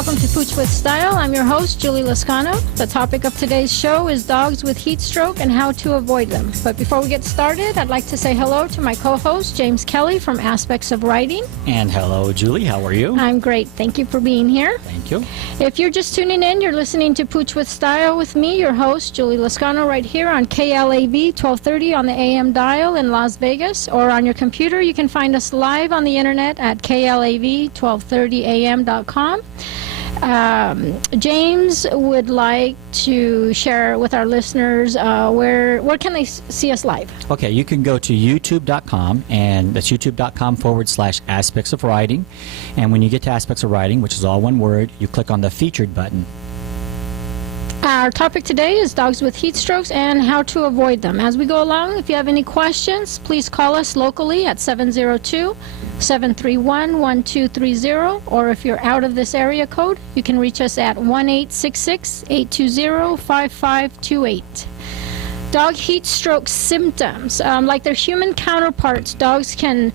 welcome to Pooch with Style. I'm your host, Julie Lazcano. The topic of today's show is dogs with heat stroke and how to avoid them. But before we get started, I'd like to say hello to my co-host, James Kelly from Aspects of Writing. And hello, Julie. How are you? I'm great. Thank you for being here. Thank you. If you're just tuning in, you're listening to Pooch with Style with me, your host, Julie Lazcano, right here on KLAV 1230 on the AM dial in Las Vegas, or on your computer. You can find us live on the internet at KLAV1230am.com. James would like to share with our listeners where can they see us live? Okay, you can go to youtube.com, and that's youtube.com/aspects of writing. And when you get to Aspects of Writing, which is all one word, you click on the featured button. Our topic today is dogs with heat strokes and how to avoid them. As we go along, if you have any questions, please call us locally at 702-731-1230, or if you're out of this area code, you can reach us at 1-866-820-5528. Dog heat stroke symptoms. Like their human counterparts, dogs can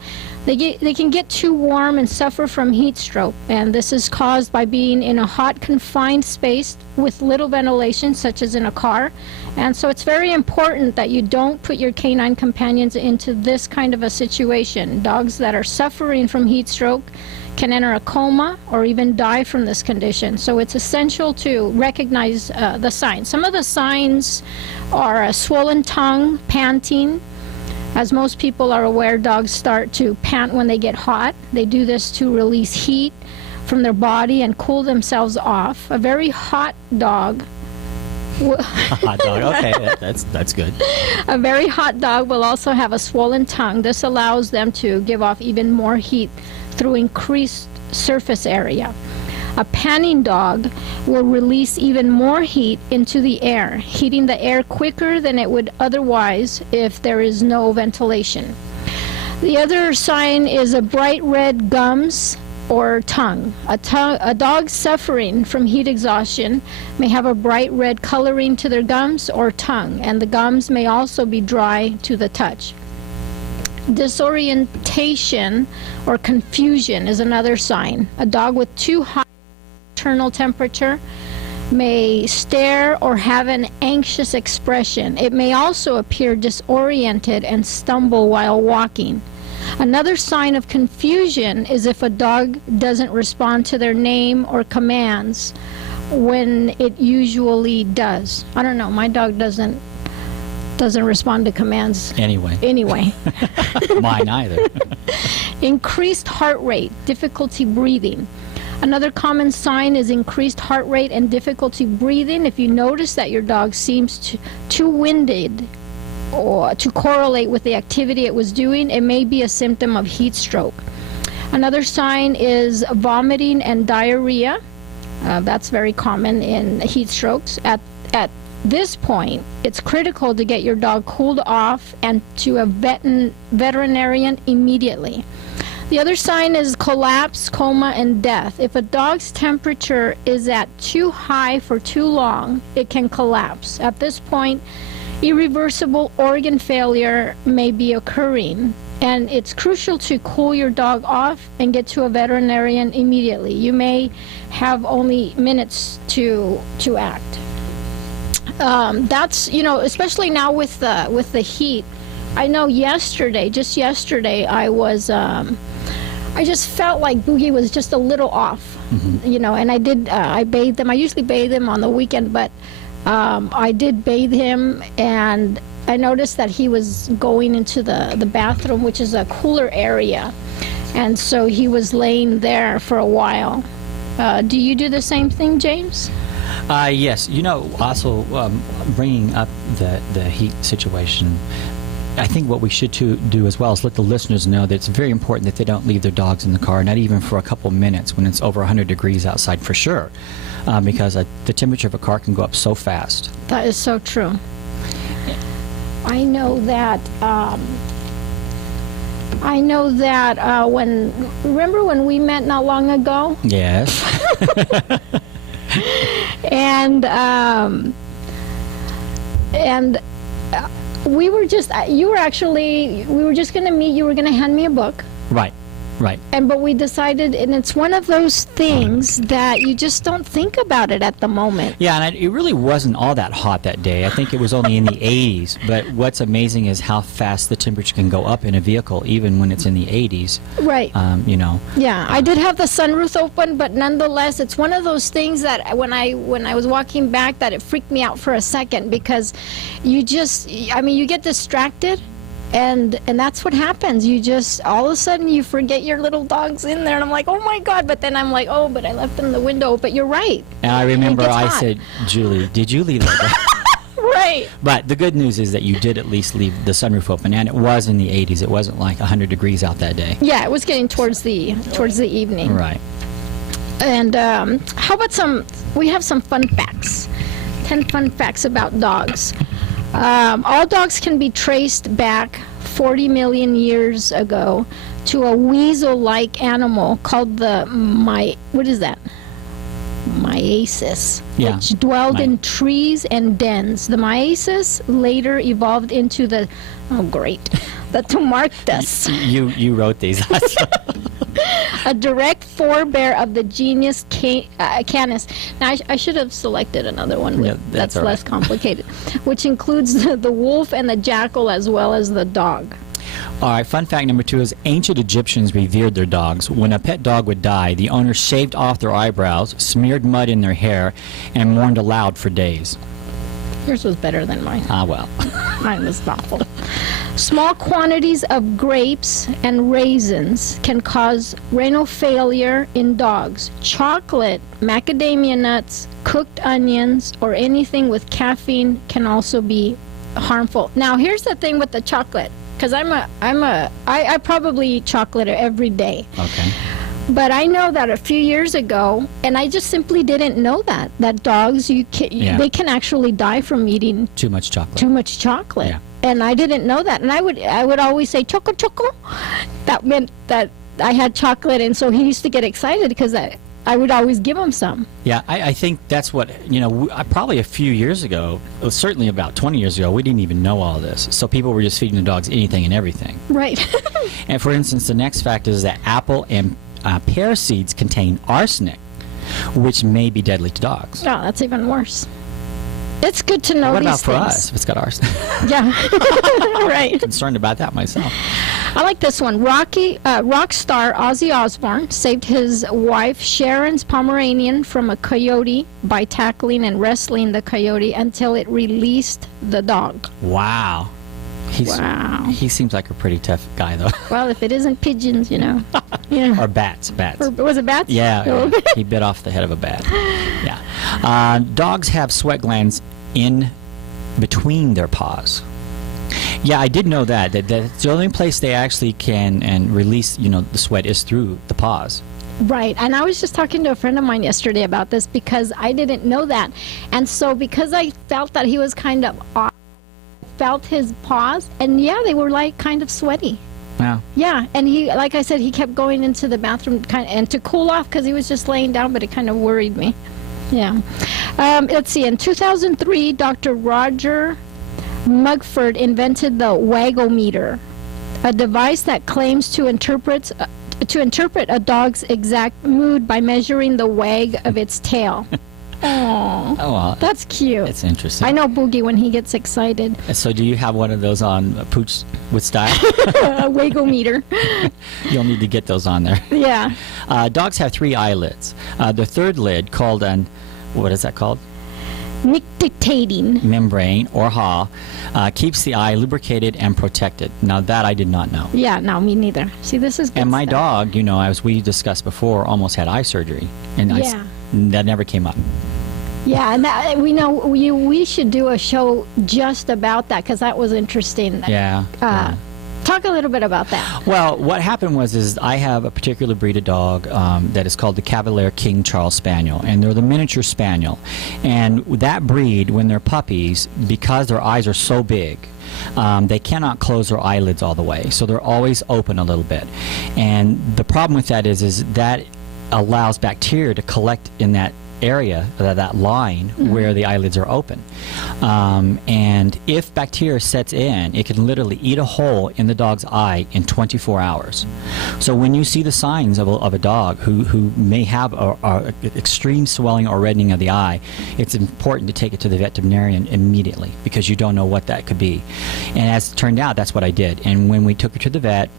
get too warm and suffer from heat stroke, and this is caused by being in a hot, confined space with little ventilation, such as in a car. And so it's very important that you don't put your canine companions into this kind of a situation. Dogs that are suffering from heat stroke can enter a coma or even die from this condition. So it's essential to recognize the signs. Some of the signs are a swollen tongue, panting. As most people are aware, dogs start to pant when they get hot. They do this to release heat from their body and cool themselves off. A very hot dog. A hot dog, okay, that's good. A very hot dog will also have a swollen tongue. This allows them to give off even more heat through increased surface area. A panting dog will release even more heat into the air, heating the air quicker than it would otherwise if there is no ventilation. The other sign is a bright red gums or tongue. A dog suffering from heat exhaustion may have a bright red coloring to their gums or tongue, and the gums may also be dry to the touch. Disorientation or confusion is another sign. A dog with too high internal temperature may stare or have an anxious expression. It may also appear disoriented and stumble while walking. Another sign of confusion is if a dog doesn't respond to their name or commands when it usually does. I don't know, my dog doesn't respond to commands Anyway. Mine either. Increased heart rate, difficulty breathing. Another common sign is increased heart rate and difficulty breathing. If you notice that your dog seems too winded or to correlate with the activity it was doing, it may be a symptom of heat stroke. Another sign is vomiting and diarrhea. That's very common in heat strokes. At this point, it's critical to get your dog cooled off and to a veterinarian immediately. The other sign is collapse, coma, and death. If a dog's temperature is at too high for too long, it can collapse. At this point, irreversible organ failure may be occurring, and it's crucial to cool your dog off and get to a veterinarian immediately. You may have only minutes to act. That's, especially now with the heat. I know just yesterday, I just felt like Boogie was just a little off, and I bathed him. I usually bathe him on the weekend, but I did bathe him, and I noticed that he was going into the bathroom, which is a cooler area, and so he was laying there for a while. Do you do the same thing, James? Yes. Also bringing up the heat situation, I think what we should do as well is let the listeners know that it's very important that they don't leave their dogs in the car, not even for a couple minutes when it's over 100 degrees outside, for sure, because the temperature of a car can go up so fast. That is so true. I know that remember when we met not long ago? Yes. And we were just going to meet. You were going to hand me a book. Right. Right. But we decided, and it's one of those things that you just don't think about it at the moment. Yeah, and it really wasn't all that hot that day. I think it was only in the 80s. But what's amazing is how fast the temperature can go up in a vehicle, even when it's in the 80s. Right. You know. Yeah, I did have the sunroof open, but nonetheless, it's one of those things that when I was walking back, that it freaked me out for a second, because you get distracted. And that's what happens. You just, all of a sudden, you forget your little dog's in there. And I'm like, oh, my God. But then I'm like, oh, but I left them in the window. But you're right. And I remember I said, Julie, did you leave it? Right. But the good news is that you did at least leave the sunroof open. And it was in the 80s. It wasn't like 100 degrees out that day. Yeah, it was getting towards the evening. Right. And how about we have some fun facts. 10 fun facts about dogs. All dogs can be traced back 40 million years ago to a weasel-like animal called the myasis, Yeah. which dwelled in trees and dens. The myasis later evolved into the Tomarctus. You wrote these. A direct forebear of the genus Canis. Now, I should have selected another one that's less complicated, which includes the wolf and the jackal as well as the dog. All right, fun fact number 2 is ancient Egyptians revered their dogs. When a pet dog would die, the owner shaved off their eyebrows, smeared mud in their hair, and mourned aloud for days. Yours was better than mine. Ah, well. Mine was awful. Small quantities of grapes and raisins can cause renal failure in dogs. Chocolate, macadamia nuts, cooked onions, or anything with caffeine can also be harmful. Now, here's the thing with the chocolate, because I probably eat chocolate every day. Okay. But I know that a few years ago, and I just simply didn't know that dogs, they can actually die from eating too much chocolate. Yeah. And I didn't know that. And I would always say, choco, choco. That meant that I had chocolate, and so he used to get excited because I would always give him some. Yeah, I think that's what, probably a few years ago, certainly about 20 years ago, we didn't even know all this. So people were just feeding the dogs anything and everything. Right. And for instance, the next fact is that apple and pear seeds contain arsenic, which may be deadly to dogs. Oh, that's even worse. It's good to know what these about things. for us if it's got arsenic? Yeah, right. Concerned about that myself. I like this one. Rock star Ozzy Osbourne saved his wife Sharon's Pomeranian from a coyote by tackling and wrestling the coyote until it released the dog. Wow. He seems like a pretty tough guy, though. Well, if it isn't pigeons, Yeah. Or bats. Or, was it bats? Yeah, he bit off the head of a bat. Yeah. Dogs have sweat glands in between their paws. Yeah, I did know that the only place they actually can and release, the sweat is through the paws. Right, and I was just talking to a friend of mine yesterday about this because I didn't know that. And so because I felt that he was kind of off, felt his paws, and they were like kind of sweaty. Wow. Yeah, and he, like I said, he kept going into the bathroom and to cool off because he was just laying down, but it kind of worried me. Yeah. Let's see, in 2003, Dr. Roger Mugford invented the wagometer, a device that claims to interpret a dog's exact mood by measuring the wag of its tail. Oh, well, that's cute. It's interesting. I know Boogie when he gets excited. So do you have one of those on Pooch with style? A wagometer. You'll need to get those on there. Yeah. Dogs have 3 eyelids. The third lid, called what is that called? Nictitating membrane, or haw, keeps the eye lubricated and protected. Now that I did not know. Yeah, no, me neither. See, this is good And my stuff. dog, as we discussed before, almost had eye surgery, and that never came up. Yeah, and that, we should do a show just about that because that was interesting. Yeah. Talk a little bit about that. Well, what happened was I have a particular breed of dog that is called the Cavalier King Charles Spaniel, and they're the miniature spaniel. And that breed, when they're puppies, because their eyes are so big, they cannot close their eyelids all the way, so they're always open a little bit. And the problem with that is that allows bacteria to collect in that area, that line where the eyelids are open. And if bacteria sets in, it can literally eat a hole in the dog's eye in 24 hours. So when you see the signs of a dog who may have a extreme swelling or reddening of the eye, it's important to take it to the veterinarian immediately, because you don't know what that could be. And as it turned out, that's what I did. And when we took her to the vet,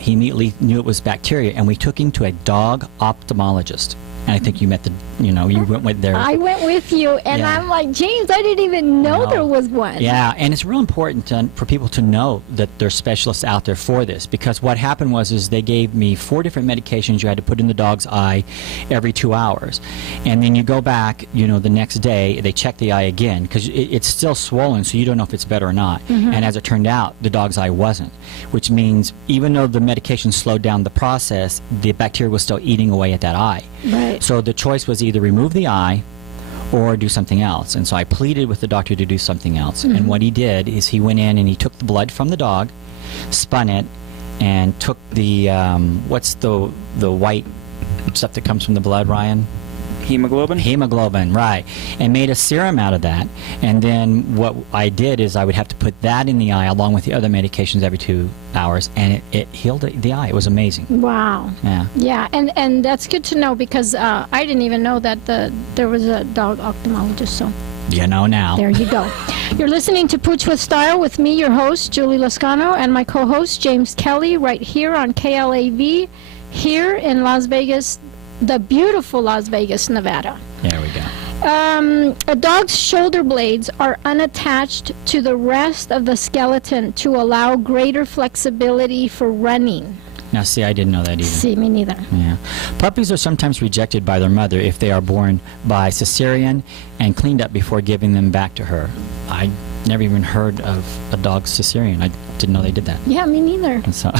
he immediately knew it was bacteria, and we took him to a dog ophthalmologist. And I think you met you went there. I went with you, and Yeah. I'm like, James, I didn't even know there was one. Yeah, and it's real important for people to know that there's specialists out there for this, because what happened was they gave me 4 different medications you had to put in the dog's eye every 2 hours. And then you go back, the next day, they check the eye again, because it's still swollen, so you don't know if it's better or not. And as it turned out, the dog's eye wasn't, which means even though the medication slowed down the process, the bacteria was still eating away at that eye. Right. So the choice was either remove the eye or do something else. And so I pleaded with the doctor to do something else. And what he did is he went in and he took the blood from the dog, spun it, and took the, what's the white stuff that comes from the blood, Ryan? Hemoglobin? Hemoglobin, right. And made a serum out of that. And then what I did is I would have to put that in the eye along with the other medications every 2 hours, and it healed the eye. It was amazing. Wow. Yeah. Yeah, and that's good to know, because I didn't even know that there was a dog ophthalmologist, so You know now. there you go. You're listening to Pooch with Style with me, your host, Julie Lazcano, and my co-host, James Kelly, right here on KLAV, here in Las Vegas, the beautiful Las Vegas, Nevada. There we go. A dog's shoulder blades are unattached to the rest of the skeleton to allow greater flexibility for running. Now, see, I didn't know that either. See, me neither. Yeah. Puppies are sometimes rejected by their mother if they are born by cesarean and cleaned up before giving them back to her. I never even heard of a dog's cesarean. I didn't know they did that. Yeah, me neither. And so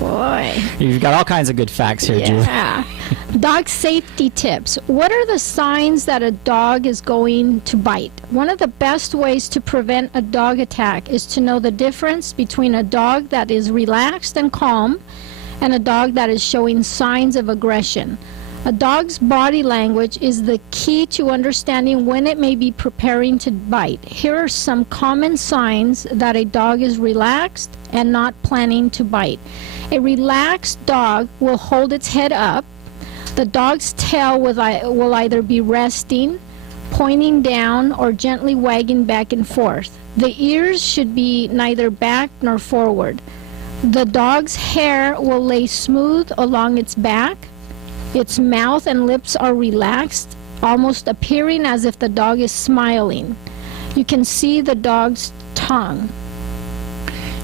Boy. you've got all kinds of good facts here, Julie. Yeah. Dog safety tips. What are the signs that a dog is going to bite? One of the best ways to prevent a dog attack is to know the difference between a dog that is relaxed and calm and a dog that is showing signs of aggression. A dog's body language is the key to understanding when it may be preparing to bite. Here are some common signs that a dog is relaxed and not planning to bite. A relaxed dog will hold its head up. The dog's tail will either be resting, pointing down, or gently wagging back and forth. The ears should be neither back nor forward. The dog's hair will lay smooth along its back. Its mouth and lips are relaxed, almost appearing as if the dog is smiling. You can see the dog's tongue.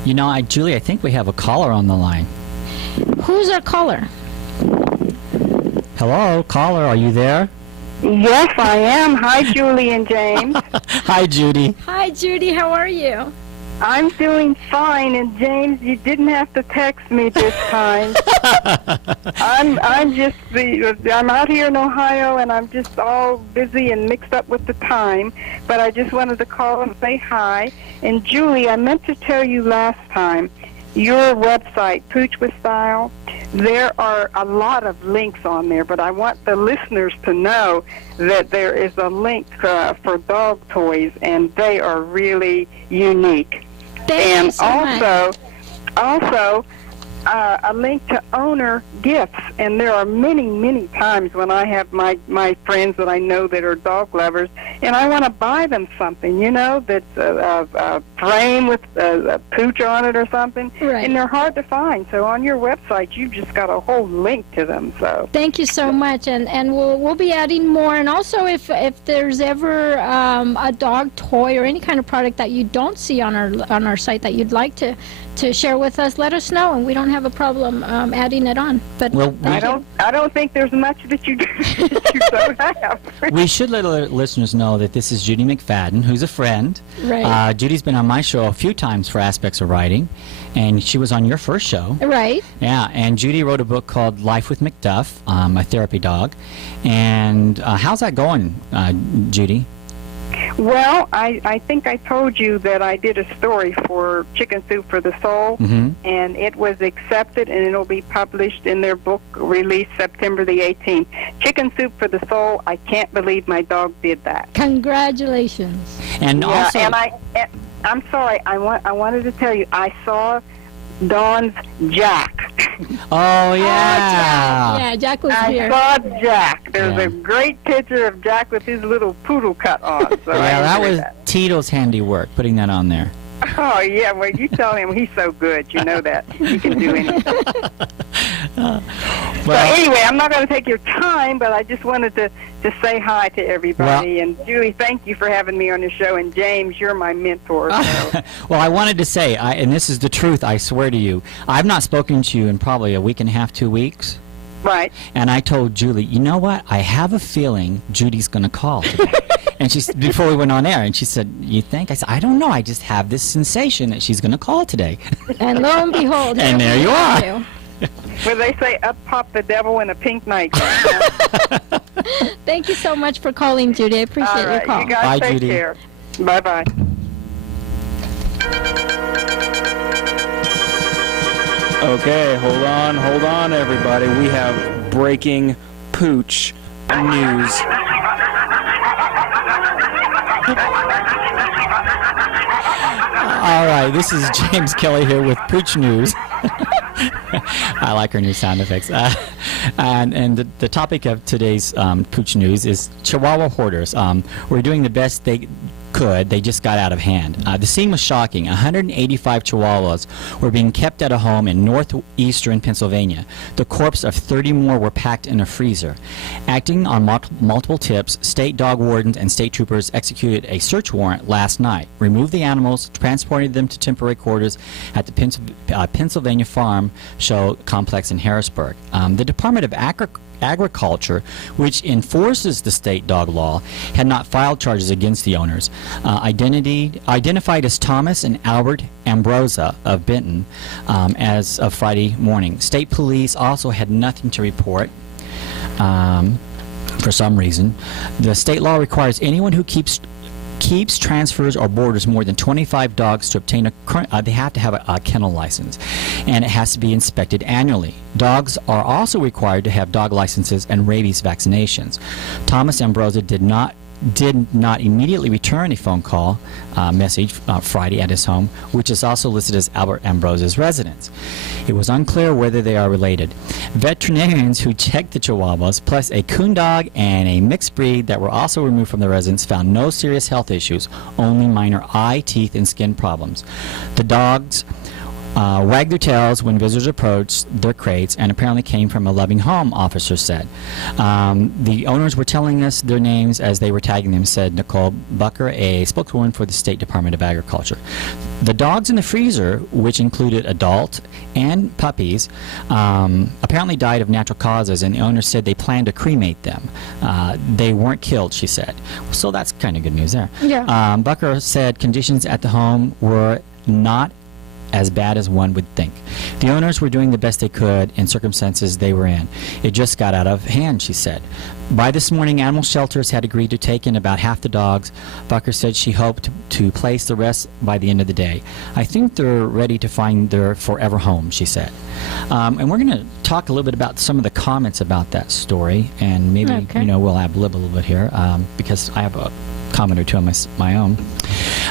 Julie, I think we have a caller on the line. Who's our caller? Hello, caller, are you there? Yes, I am. Hi, Julie and James. Hi, Judy. Hi, Judy. How are you? I'm doing fine, and James, you didn't have to text me this time. I'm out here in Ohio, and I'm just all busy and mixed up with the time. But I just wanted to call and say hi. And Julie, I meant to tell you last time, your website, Pooch with Style, there are a lot of links on there, but I want the listeners to know that there is a link for dog toys, and they are really unique. Thank you so much. Also, a link to owner gifts, and there are many, many times when I have my friends that I know that are dog lovers, and I want to buy them something, that's a frame with a Pooch on it or something, Right. and they're hard to find. So on your website, you've just got a whole link to them. So Thank you so much, and we'll be adding more. And also, if there's ever a dog toy or any kind of product that you don't see on our site that you'd like to share with us, let us know, and we don't have a problem adding it on. But Well, I don't think there's much that you don't have. we should let our listeners know that this is Judy McFadden, who's a friend. Right. Judy's been on my show a few times for Aspects of Writing, and she was on your first show. Right. Yeah, and Judy wrote a book called Life with Macduff, a therapy dog. And how's that going, Judy? Well, I think I told you that I did a story for Chicken Soup for the Soul, and it was accepted, and it'll be published in their book released September the 18th. Chicken Soup for the Soul, I can't believe my dog did that. Congratulations. And also, and I'm sorry, I wanted to tell you, I saw Dawn's Jack. oh yeah, Yeah, Jack was I here. saw Jack. There's Yeah. a great picture of Jack with his little poodle cut on. So yeah, that enjoyed was Tito's handiwork, putting that on there. Oh, yeah, well, you tell him he's so good. You know that. He can do anything. So anyway, I'm not going to take your time, but I just wanted to say hi to everybody. And Julie, thank you for having me on the show. And James, you're my mentor. So. Well, I wanted to say, and this is the truth, I swear to you, I've not spoken to you in probably a week and a half, 2 weeks. Right. And I told Julie, you know what? I have a feeling Judy's going to call today. And she, before we went on air, and she said, you think? I said, I don't know. I just have this sensation that she's going to call today. And lo and behold. And there you are. Well, they say up popped the devil in a pink nightgown. Thank you so much for calling, Judy. I appreciate All your right, call. you guys Bye, take Judy. care. Bye-bye. Okay, hold on, everybody. We have breaking Pooch news. All right, this is James Kelly here with Pooch News. I like her new sound effects. And the topic of today's Pooch News is Chihuahua hoarders. We're doing the best they could. They just got out of hand. The scene was shocking. 185 Chihuahuas were being kept at a home in northeastern Pennsylvania. The corpse of 30 more were packed in a freezer. Acting on multiple tips, state dog wardens and state troopers executed a search warrant last night, removed the animals, transported them to temporary quarters at the Pennsylvania Farm Show Complex in Harrisburg. The Department of Agriculture, which enforces the state dog law, had not filed charges against the owners. Identified as Thomas and Albert Ambrosa of Benton as of Friday morning. State police also had nothing to report. For some reason, the state law requires anyone who keeps, transfers, or boarders more than 25 dogs to obtain they have to have a kennel license, and it has to be inspected annually. Dogs are also required to have dog licenses and rabies vaccinations. Thomas Ambrosa did not immediately return a phone call message Friday at his home, which is also listed as Albert Ambrosa's residence. It was unclear whether they are related. Veterinarians who checked the Chihuahuas, plus a coon dog and a mixed breed that were also removed from the residence, found no serious health issues, only minor eye, teeth, and skin problems. The dogs wagged their tails when visitors approached their crates and apparently came from a loving home, officers said. The owners were telling us their names as they were tagging them, said Nicole Bucker, a spokeswoman for the State Department of Agriculture. The dogs in the freezer, which included adult and puppies, apparently died of natural causes, and the owners said they planned to cremate them. They weren't killed, she said. So that's kind of good news there. Yeah. Bucker said conditions at the home were not as bad as one would think. The owners were doing the best they could in circumstances they were in. It just got out of hand, she said. By this morning, animal shelters had agreed to take in about half the dogs. Bucker said she hoped to place the rest by the end of the day. I think they're ready to find their forever home, she said. And we're going to talk a little bit about some of the comments about that story, and maybe we'll ad lib a little bit here because I have a comment or two on my own.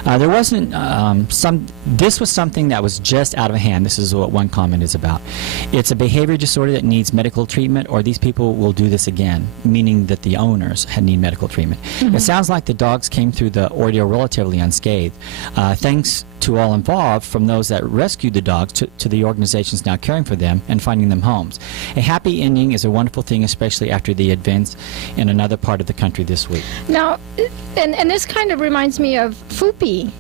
There wasn't this was something that was just out of hand. This is what one comment is about. It's a behavior disorder that needs medical treatment, or these people will do this again, meaning that the owners need medical treatment. It sounds like the dogs came through the ordeal relatively unscathed. Thanks to all involved, from those that rescued the dogs to the organizations now caring for them and finding them homes. A happy ending is a wonderful thing, especially after the events in another part of the country this week. Now, and this kind of reminds me of FUPI,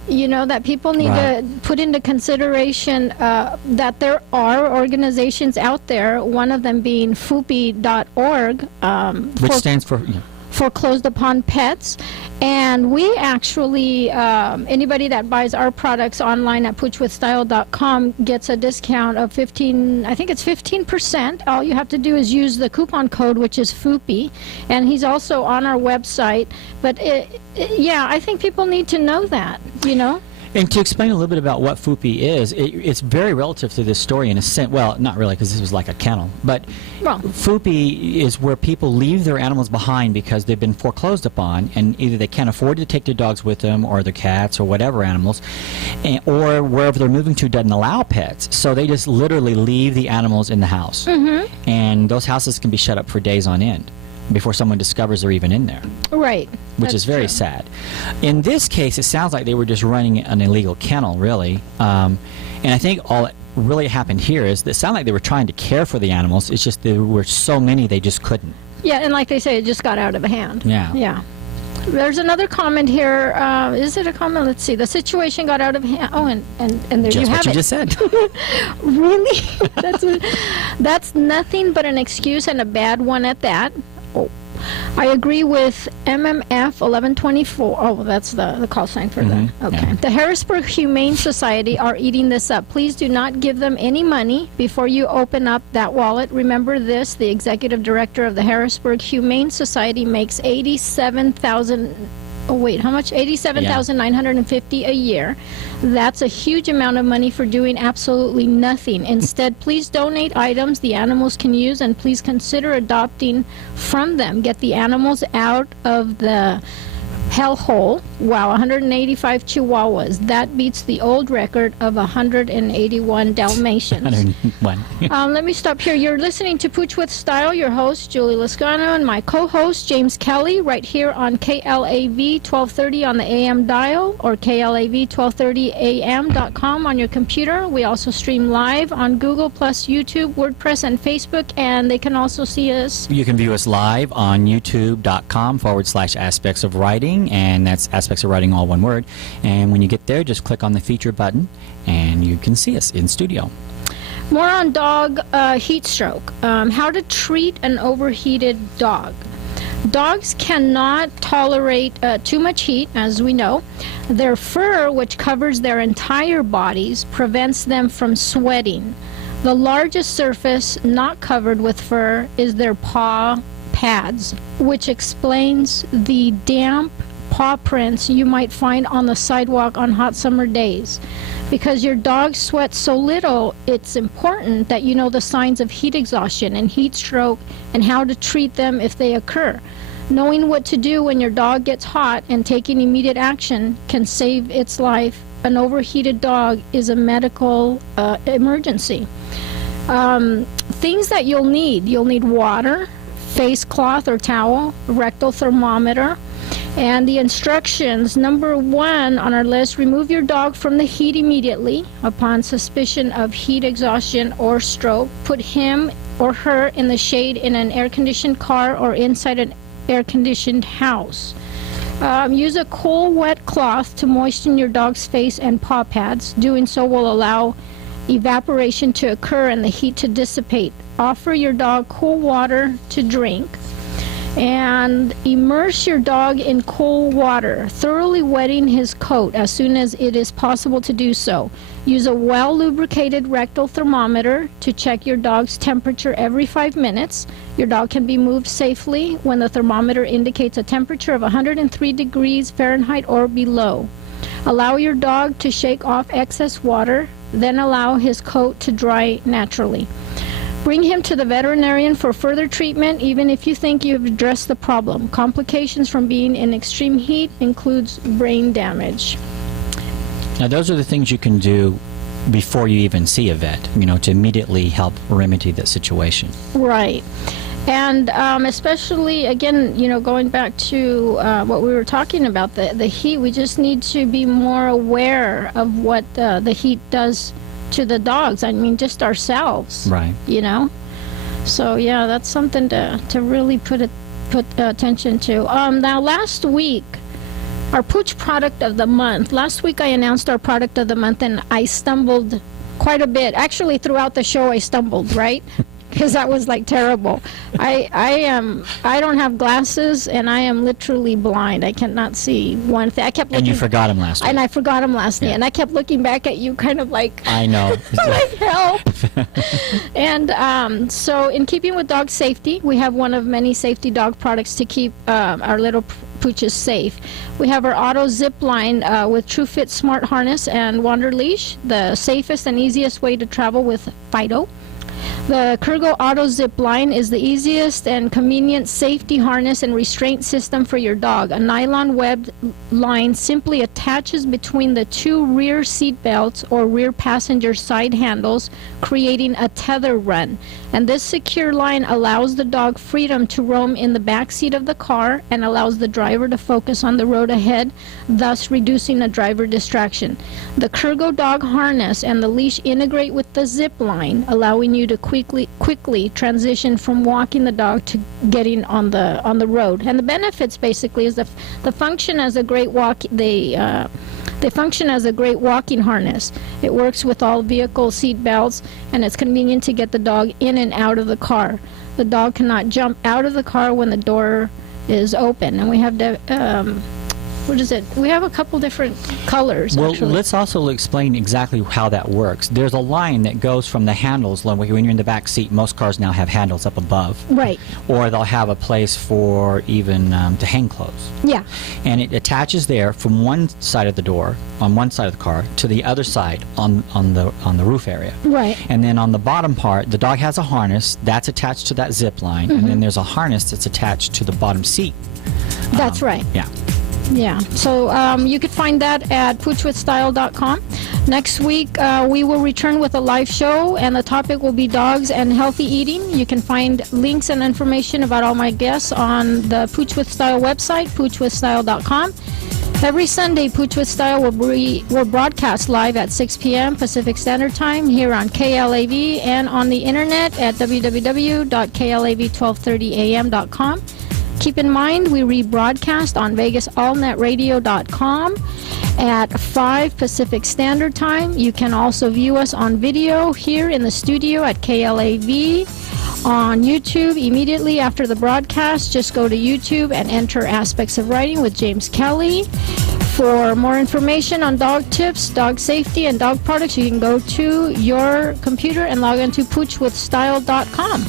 that people need to put into consideration that there are organizations out there, one of them being FUPI.org. Which stands for... foreclosed upon pets. And we actually, anybody that buys our products online at poochwithstyle.com gets a discount of 15%. All you have to do is use the coupon code, which is FOOPY, and he's also on our website. But yeah, I think people need to know that, you know. And to explain a little bit about what FOOPY is, it's very relative to this story in a sense. Well, not really, because this was like a kennel. But FOOPY is where people leave their animals behind because they've been foreclosed upon, and either they can't afford to take their dogs with them, or their cats, or whatever animals, or wherever they're moving to doesn't allow pets. So they just literally leave the animals in the house. And those houses can be shut up for days on end before someone discovers they're even in there. Right. Which is very sad. In this case, it sounds like they were just running an illegal kennel, really. And I think all that really happened here is that it sounded like they were trying to care for the animals. It's just there were so many they just couldn't. Yeah, and like they say, it just got out of hand. Yeah. Yeah. There's another comment here. Is it a comment? Let's see. The situation got out of hand. Oh, and there Just you have what you it. just said. Really? That's nothing but an excuse, and a bad one at that. Oh. I agree with MMF 1124. Oh, that's the call sign for that. Okay. Yeah. The Harrisburg Humane Society are eating this up. Please do not give them any money before you open up that wallet. Remember this, the executive director of the Harrisburg Humane Society makes $87,000. Oh, wait, how much? $87,950 a year. That's a huge amount of money for doing absolutely nothing. Instead, please donate items the animals can use, and please consider adopting from them. Get the animals out of the hellhole. Wow, 185 Chihuahuas. That beats the old record of 181 Dalmatians. 101. Let me stop here. You're listening to Pooch with Style, your host, Julie Lazcano, and my co-host, James Kelly, right here on KLAV 1230 on the AM dial, or KLAV1230am.com on your computer. We also stream live on Google+, YouTube, WordPress, and Facebook, and they can also see us. You can view us live on youtube.com/aspects of writing, and that's aspects of writing, all one word. And when you get there, just click on the feature button, and you can see us in studio. More on dog heat stroke. How to treat an overheated dog. Dogs cannot tolerate too much heat, as we know. Their fur, which covers their entire bodies, prevents them from sweating. The largest surface not covered with fur is their paw pads, which explains the damp paw prints you might find on the sidewalk on hot summer days. Because your dog sweats so little, it's important that you know the signs of heat exhaustion and heat stroke and how to treat them if they occur. Knowing what to do when your dog gets hot and taking immediate action can save its life. An overheated dog is a medical emergency. Things that you'll need water, face cloth or towel, rectal thermometer, and the instructions. Number 1 on our list, remove your dog from the heat immediately upon suspicion of heat exhaustion or stroke. Put him or her in the shade in an air-conditioned car or inside an air-conditioned house. Use a cool, wet cloth to moisten your dog's face and paw pads. Doing so will allow evaporation to occur and the heat to dissipate. Offer your dog cool water to drink. And immerse your dog in cool water, thoroughly wetting his coat as soon as it is possible to do so. Use a well-lubricated rectal thermometer to check your dog's temperature every 5 minutes. Your dog can be moved safely when the thermometer indicates a temperature of 103 degrees Fahrenheit or below. Allow your dog to shake off excess water, then allow his coat to dry naturally. Bring him to the veterinarian for further treatment, even if you think you've addressed the problem. Complications from being in extreme heat includes brain damage. Now, those are the things you can do before you even see a vet, to immediately help remedy that situation. Right. And especially, again, going back to what we were talking about, the heat, we just need to be more aware of what the heat does to the dogs. I mean, just ourselves. Right. So, yeah, that's something to really put attention to. Now, last week, our Pooch product of the month. Last week I announced our product of the month, and I stumbled quite a bit. Actually, throughout the show I stumbled, right? because that was like terrible. I don't have glasses, and I am literally blind. I cannot see one thing. I kept looking. And you forgot him last week. And I forgot him last night, Yeah. and I kept looking back at you, kind of like. I know. Like, help. And so, in keeping with dog safety, we have one of many safety dog products to keep our little Pooches safe. We have our auto zip line with TrueFit Smart Harness and Wander Leash, the safest and easiest way to travel with Fido. The Kurgo Auto Zip Line is the easiest and convenient safety harness and restraint system for your dog. A nylon webbed line simply attaches between the two rear seat belts or rear passenger side handles, creating a tether run. And this secure line allows the dog freedom to roam in the back seat of the car and allows the driver to focus on the road ahead, thus reducing a driver distraction. The Kurgo dog harness and the leash integrate with the zip line, allowing you to quickly transition from walking the dog to getting on the road. And the benefits basically is the function as a great walk. They function as a great walking harness. It works with all vehicle seat belts, and it's convenient to get the dog in and out of the car. The dog cannot jump out of the car when the door is open. And we have we have a couple different colors, Well, actually. let's also explain exactly how that works. There's a line that goes from the handles. Like when you're in the back seat, most cars now have handles up above. Right. Or they'll have a place for even to hang clothes. Yeah. And it attaches there from one side of the door, on one side of the car, to the other side on the roof area. Right. And then on the bottom part, the dog has a harness that's attached to that zip line, and then there's a harness that's attached to the bottom seat. That's right. Yeah. Yeah, so you could find that at poochwithstyle.com. Next week, we will return with a live show, and the topic will be dogs and healthy eating. You can find links and information about all my guests on the Pooch with Style website, poochwithstyle.com. Every Sunday, Pooch with Style will broadcast live at 6 p.m. Pacific Standard Time here on KLAV and on the internet at www.klav1230am.com. Keep in mind, we rebroadcast on VegasAllNetRadio.com at 5 Pacific Standard Time. You can also view us on video here in the studio at KLAV on YouTube immediately after the broadcast. Just go to YouTube and enter Aspects of Writing with James Kelly. For more information on dog tips, dog safety, and dog products, you can go to your computer and log into poochwithstyle.com.